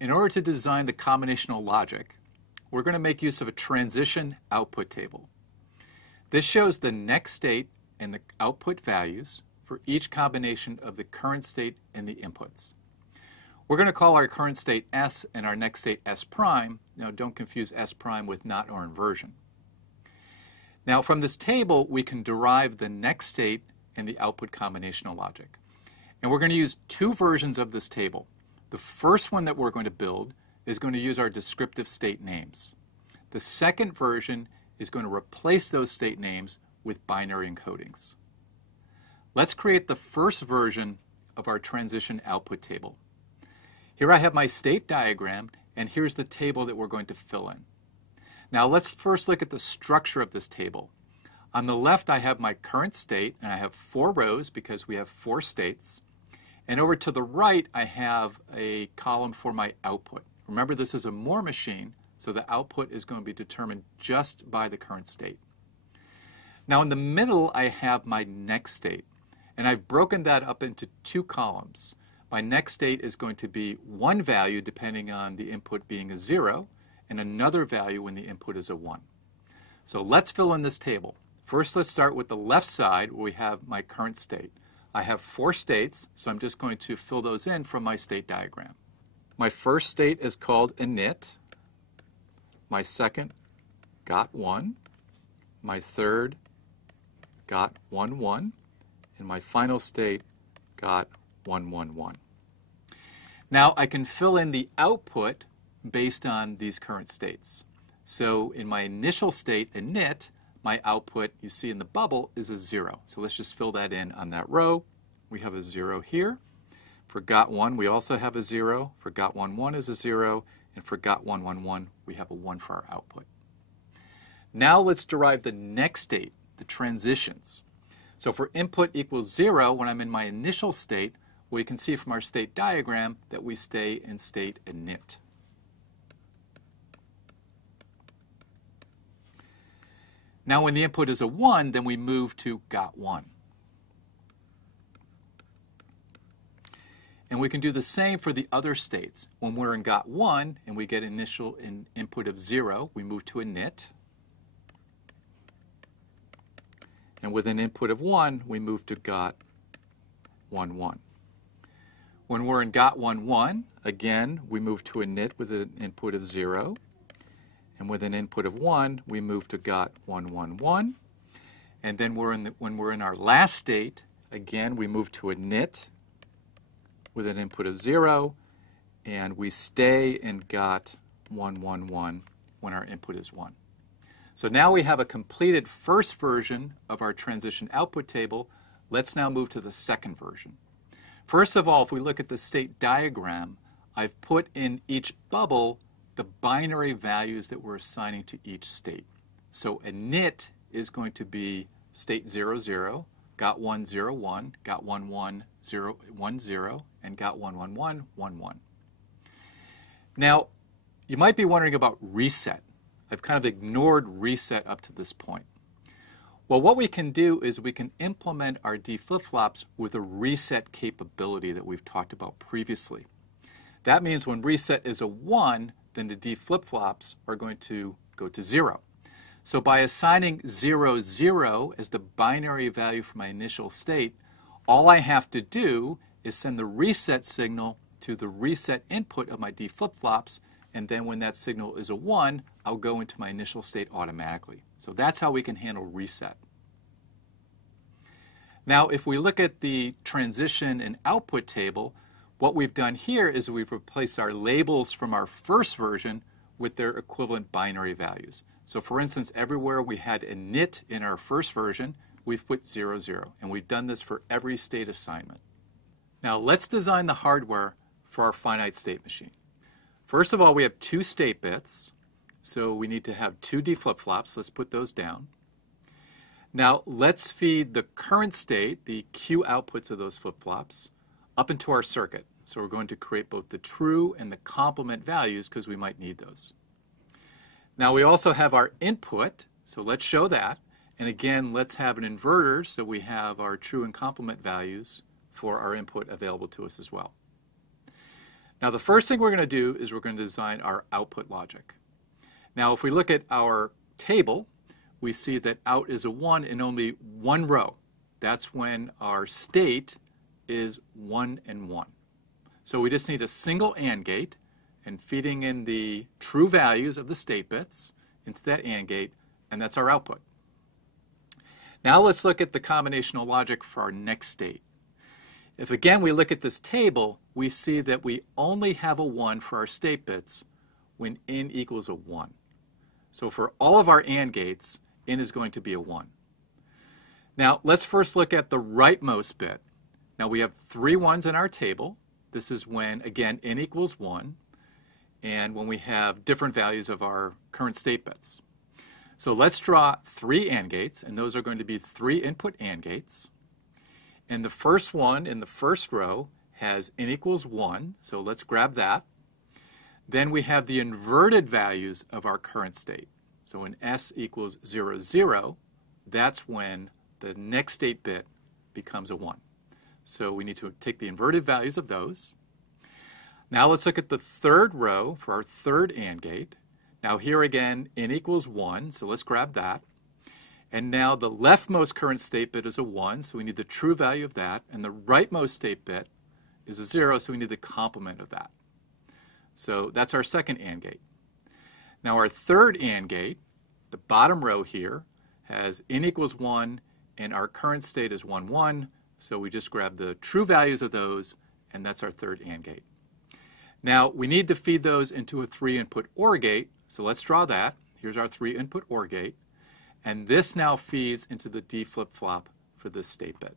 In order to design the combinational logic, we're going to make use of a transition output table. This shows the next state and the output values for each combination of the current state and the inputs. We're going to call our current state S and our next state S prime. Now don't confuse S prime with not or inversion. Now from this table we can derive the next state and the output combinational logic. And we're going to use two versions of this table. The first one that we're going to build is going to use our descriptive state names. The second version is going to replace those state names with binary encodings. Let's create the first version of our transition output table. Here I have my state diagram, and here's the table that we're going to fill in. Now let's first look at the structure of this table. On the left I have my current state, and I have 4 rows because we have 4 states. And over to the right I have a column for my output. Remember, this is a Moore machine, so the output is going to be determined just by the current state. Now in the middle I have my next state, and I've broken that up into 2 columns. My next state is going to be one value depending on the input being a 0, and another value when the input is a 1. So let's fill in this table. First let's start with the left side where we have my current state. I have 4 states, so I'm just going to fill those in from my state diagram. My first state is called init. My second, got 1. My third, got 1, 1. And my final state, got 1, 1, 1. Now I can fill in the output based on these current states. So in my initial state, init, my output, you see in the bubble, is a 0. So let's just fill that in on that row. We have a 0 here. For got 1, we also have a 0. For got 1, 1 is a 0. And for got 1, 1, 1, we have a 1 for our output. Now let's derive the next state, the transitions. So for input equals 0, when I'm in my initial state, we can see from our state diagram that we stay in state init. Now when the input is a 1, then we move to got 1. And we can do the same for the other states. When we're in got 1 and we get initial input of 0, we move to init. And with an input of 1, we move to got 1, 1. When we're in got 1, 1, again, we move to init with an input of 0. And with an input of 1, we move to got 1, 1, 1. And then when we're in our last state, again, we move to init with an input of 0. And we stay in got 1, 1, 1 when our input is 1. So now we have a completed first version of our transition output table. Let's now move to the second version. First of all, if we look at the state diagram, I've put in each bubble the binary values that we're assigning to each state. So init is going to be state 0, 0, got 1, 0, 1, got 1, 1, 0, 1, 0, and got 1, 1, 1, 1, 1. Now, you might be wondering about reset. I've kind of ignored reset up to this point. Well, what we can do is we can implement our D flip-flops with a reset capability that we've talked about previously. That means when reset is a 1, then the D flip-flops are going to go to 0. So by assigning 0, 0 as the binary value for my initial state, all I have to do is send the reset signal to the reset input of my D flip-flops, and then when that signal is a 1, I'll go into my initial state automatically. So that's how we can handle reset. Now, if we look at the transition and output table, what we've done here is we've replaced our labels from our first version with their equivalent binary values. So for instance, everywhere we had init in our first version, we've put 0, 0. And we've done this for every state assignment. Now let's design the hardware for our finite state machine. First of all, we have 2 state bits, so we need to have 2 D flip-flops. Let's put those down. Now let's feed the current state, the Q outputs of those flip-flops, up into our circuit. So we're going to create both the true and the complement values because we might need those. Now we also have our input, so let's show that. And again, let's have an inverter so we have our true and complement values for our input available to us as well. Now the first thing we're going to do is we're going to design our output logic. Now if we look at our table, we see that out is a 1 in only one row. That's when our state is 1 and 1. So we just need a single AND gate and feeding in the true values of the state bits into that AND gate, and that's our output. Now let's look at the combinational logic for our next state. If again we look at this table, we see that we only have a 1 for our state bits when n equals a 1. So for all of our AND gates, n is going to be a 1. Now let's first look at the rightmost bit. Now we have 3 1s in our table. This is when, again, n equals 1, and when we have different values of our current state bits. So let's draw 3 AND gates, and those are going to be 3 input AND gates. And the first one in the first row has n equals 1, so let's grab that. Then we have the inverted values of our current state. So when s equals 0, 0, that's when the next state bit becomes a 1. So we need to take the inverted values of those. Now let's look at the third row for our third AND gate. Now here again, n equals 1, so let's grab that. And now the leftmost current state bit is a 1, so we need the true value of that. And the rightmost state bit is a 0, so we need the complement of that. So that's our second AND gate. Now our third AND gate, the bottom row here, has n equals 1, and our current state is 1, 1. So we just grab the true values of those, and that's our third AND gate. Now we need to feed those into a 3-input OR gate, so let's draw that. Here's our 3-input OR gate, and this now feeds into the D flip-flop for this state bit.